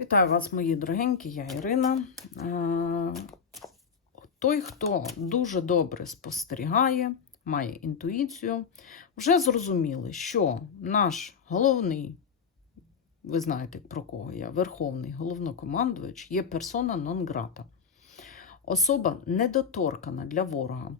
Вітаю вас, мої дорогенькі, я Ірина. Е, Той, хто дуже добре спостерігає, має інтуїцію, вже зрозуміли, що наш головний, ви знаєте про кого я, верховний головнокомандувач, є персона нон грата. Особа недоторкана для ворога.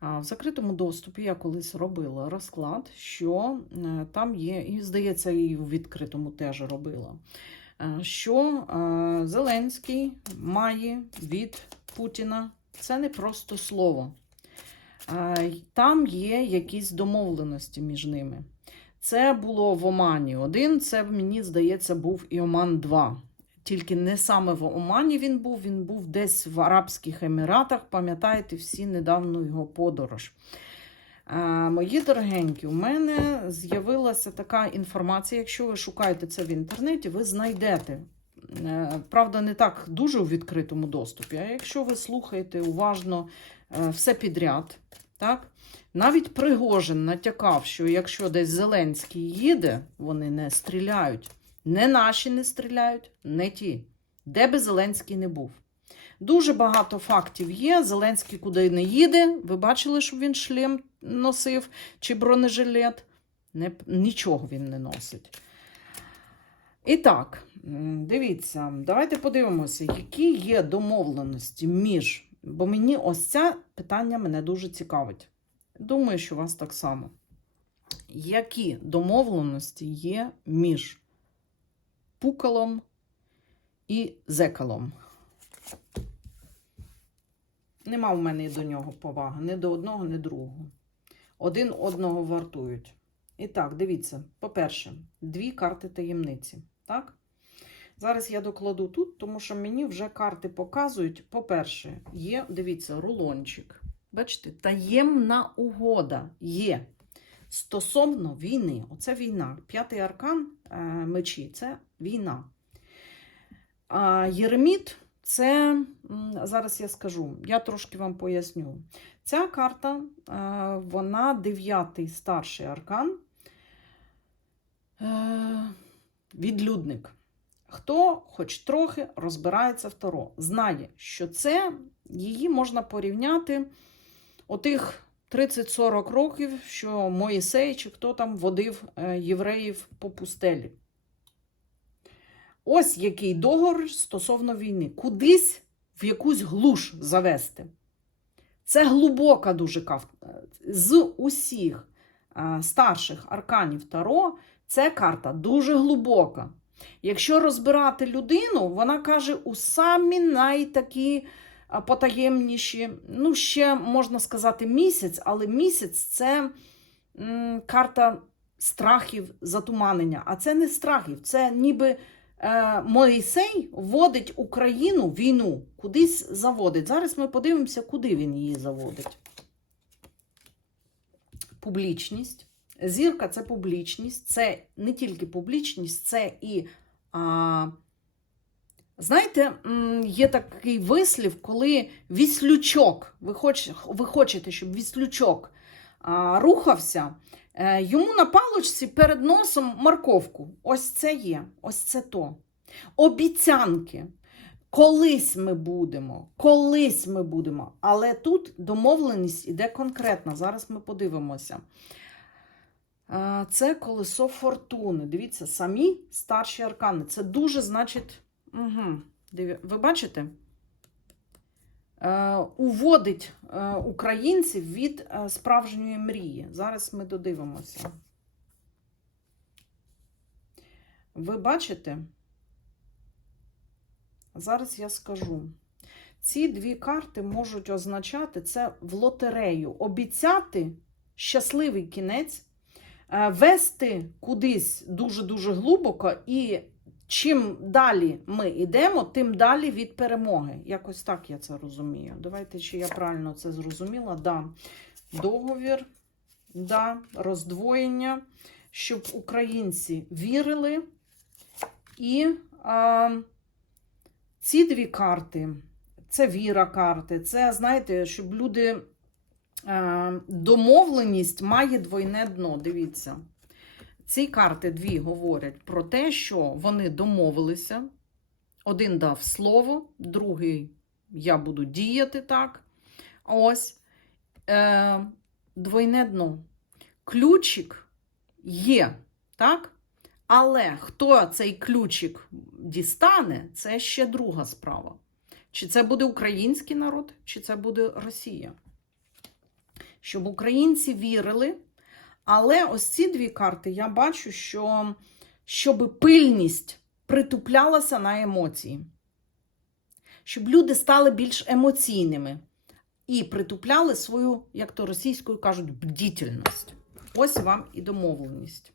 В закритому доступі я колись робила розклад, що е, там є, і здається, і в відкритому теж робила що е, Зеленський має від Путіна. Це не просто слово. Е, Там є якісь домовленості між ними. Це було в Омані 1, це, мені здається, був і Оман 2. Тільки не саме в Омані він був, він був десь в Арабських Еміратах. Пам'ятаєте всі недавно його подорож. Мої дорогенькі, у мене з'явилася така інформація. Якщо ви шукаєте це в інтернеті, ви знайдете. Е, Правда, не так дуже у відкритому доступі. А якщо ви слухаєте уважно е, все підряд, так? навіть Пригожин натякав, що якщо десь Зеленський їде, вони не стріляють. Не наші не стріляють, не ті. Де би Зеленський не був. Дуже багато фактів є. Зеленський куди не їде. Ви бачили, що він шлем носив чи бронежилет? Не, нічого він не носить. І так, дивіться, давайте подивимося, які є домовленості між. Бо мені ось це питання мене дуже цікавить. Думаю, що вас так само. Які домовленості є між пукалом і зекалом? Нема в мене до нього поваги, ні до одного, ні до другого. Один одного вартують. І так, дивіться, по-перше, дві карти таємниці. Так? Зараз я докладу тут, тому що мені вже карти показують. По-перше, є, дивіться, рулончик. Бачите, таємна угода є стосовно війни. Оце війна. П'ятий аркан е, мечі це війна. А Єреміт це, зараз я скажу, я трошки вам поясню. Ця карта, е, вона дев'ятий старший аркан, е, відлюдник. Хто хоч трохи розбирається в Таро, знає, що це її можна порівняти отих 30-40 років, що Моїсей чи хто там водив е, євреїв по пустелі. Ось який договор стосовно війни. Кудись в якусь глуш завести. Це глибока дуже кав... З усіх е, старших арканів Таро, це карта дуже глибока. Якщо розбирати людину, вона каже у самі найтакі потаємніші, ну, ще можна сказати, місяць, але місяць це карта страхів, затуманення. А це не страхів, це ніби е, Моїсей вводить Україну війну, кудись заводить. Зараз ми подивимося, куди він її заводить. Публічність. Зірка це публічність, це не тільки публічність, це і. А, знаєте, є такий вислів, коли віслючок, ви, хоч, ви хочете, щоб віслючок а, рухався, е, йому на палочці перед носом морковку. Ось це є, ось це то. Обіцянки. Колись ми будемо, колись ми будемо. Але тут домовленість іде конкретна. Зараз ми подивимося. Це колесо фортуни. Дивіться, самі старші аркани. Це дуже, значить, угу. ви бачите? Е, уводить е, українців від е, справжньої мрії. Зараз ми додивимося. Ви бачите? Зараз я скажу. Ці дві карти можуть означати це в лотерею. Обіцяти щасливий кінець, вести кудись дуже-дуже глибоко, і чим далі ми йдемо, тим далі від перемоги. Якось так я це розумію. Давайте, чи я правильно це зрозуміла. Да. Договір, да, роздвоєння, щоб українці вірили. І а, ці дві карти це віра карти, це, знаєте, щоб люди. Е, домовленість має двойне дно. Дивіться. Ці карти дві говорять про те, що вони домовилися, Один дав слово, другий я буду діяти так. Ось. Е, двойне дно. Ключик є, так? Але хто цей ключик дістане, це ще друга справа. Чи це буде український народ, чи це буде Росія. Щоб українці вірили. Але ось ці дві карти я бачу, що щоб пильність притуплялася на емоції. Щоб люди стали більш емоційними і притупляли свою, як то російською кажуть, бдітельність. Ось вам і домовленість.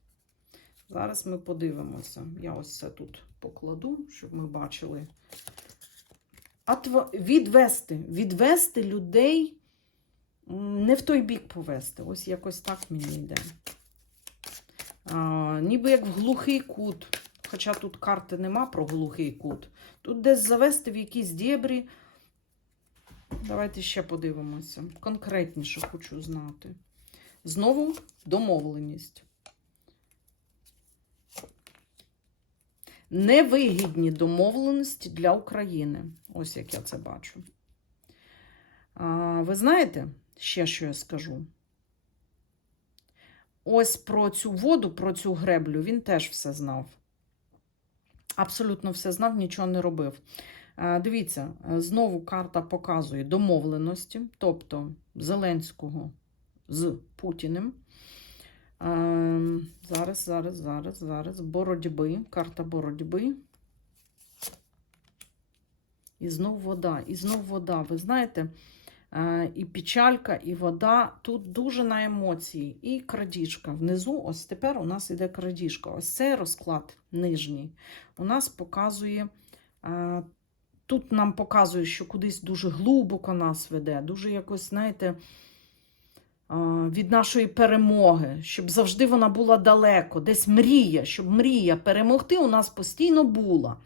Зараз ми подивимося. Я ось це тут покладу, щоб ми бачили. Відвести, відвести людей, не в той бік повести. Ось якось так мені йде. А, ніби як в глухий кут. Хоча тут карти нема про глухий кут. Тут десь завести в якісь дєбрі. Давайте ще подивимося. Конкретніше хочу знати. Знову домовленість. Невигідні домовленості для України. Ось як я це бачу. А, ви знаєте, ще що я скажу? Ось про цю воду, про цю греблю він теж все знав. Абсолютно все знав, нічого не робив. Е, Дивіться, знову карта показує домовленості, тобто Зеленського з Путіним. Е, Зараз, зараз, зараз, зараз. Боротьби, карта боротьби. І знов вода, і знов вода. Ви знаєте, і печалька, і вода. Тут дуже на емоції. І крадіжка. Внизу, ось тепер у нас іде крадіжка. Ось цей розклад нижній. У нас показує. е, Тут нам показує, що кудись дуже глибоко нас веде, дуже якось, знаєте, від нашої перемоги, щоб завжди вона була далеко, десь мрія, щоб мрія перемогти у нас постійно була.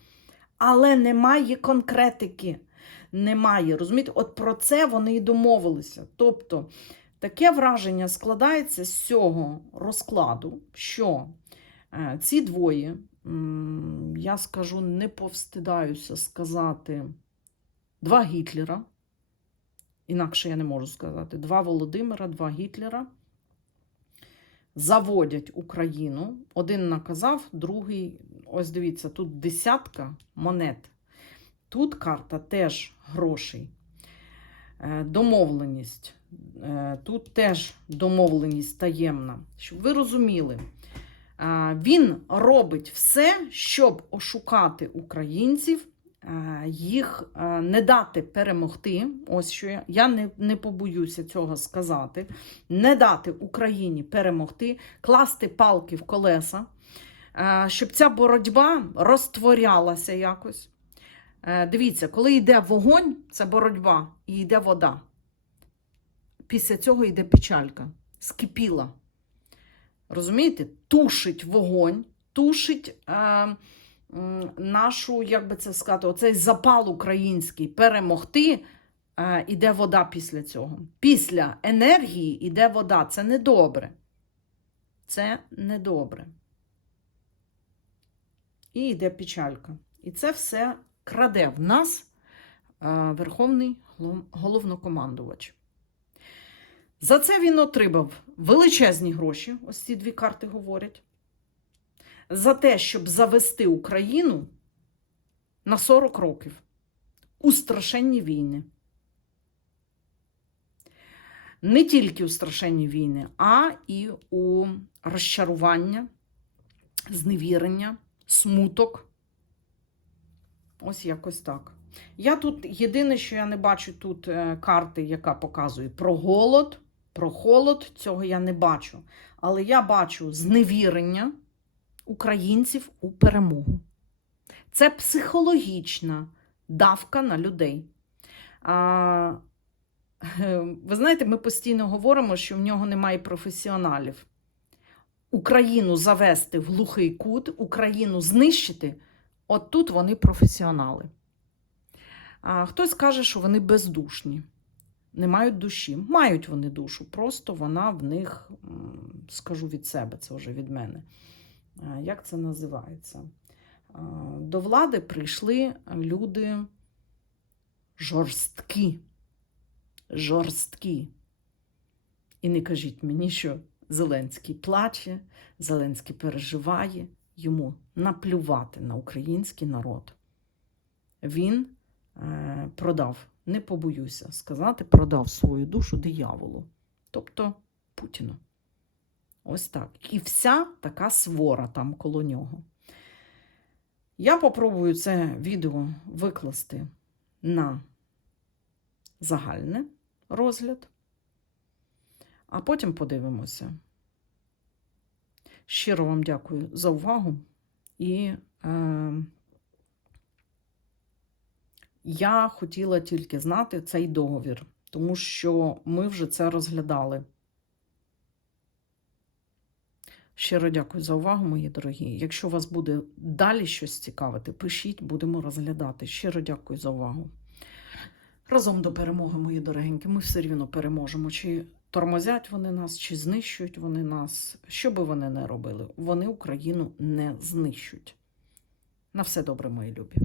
Але немає конкретики. Немає. Розумієте, от про це вони і домовилися. Тобто, таке враження складається з цього розкладу, що е, ці двоє, я скажу, не повстидаюся сказати, два Гітлера. Інакше я не можу сказати. Два Володимира, два Гітлера заводять Україну. Один наказав, другий, ось дивіться, тут десятка монет. Тут карта теж грошей. Е, Домовленість. Е, Тут теж домовленість таємна. Щоб ви розуміли, е, він робить все, щоб ошукати українців, їх не дати перемогти. Ось що я, я не, не побоюся цього сказати. Не дати Україні перемогти, класти палки в колеса, щоб ця боротьба розтворялася якось. Е, Дивіться, коли йде вогонь, це боротьба, і йде вода. Після цього йде печалька, скипіла. Розумієте? Тушить вогонь, тушить е, нашу, як би це сказати, оцей запал український перемогти. Е, іде вода після цього. Після енергії йде вода. Це недобре. Це недобре. І йде печалька. І це все краде в нас е, Верховний головнокомандувач. За це він отримав величезні гроші, ось ці дві карти говорять. За те, щоб завести Україну на 40 років у страшенні війни. Не тільки у страшенні війни, а і у розчарування, зневірення, смуток. Ось якось так. Я тут єдине, що я не бачу тут е, карти, яка показує про голод, про холод, цього я не бачу. Але я бачу зневірення українців у перемогу. Це психологічна давка на людей. А, ви знаєте, ми постійно говоримо, що в нього немає професіоналів. Україну завести в глухий кут, Україну знищити. От тут вони професіонали. А хтось каже, що вони бездушні, не мають душі. Мають вони душу, просто вона в них, скажу від себе, це вже від мене. Як це називається? до влади прийшли люди жорсткі. Жорсткі. І не кажіть мені, що Зеленський плаче, Зеленський переживає, йому наплювати на український народ. Він е, продав, не побоюся сказати, продав свою душу дияволу, тобто Путіну. Ось так. І вся така свора там коло нього. Я попробую це відео викласти на загальний розгляд, а потім подивимося. Щиро вам дякую за увагу. І е, я хотіла тільки знати цей договір, тому що ми вже це розглядали. Щиро дякую за увагу, мої дорогі. Якщо вас буде далі щось цікавити, пишіть, будемо розглядати. Щиро дякую за увагу. Разом до перемоги, мої дорогенькі, ми все рівно переможемо. Чи тормозять вони нас, чи знищують вони нас. Що би вони не робили, вони Україну не знищують. На все добре, мої любі.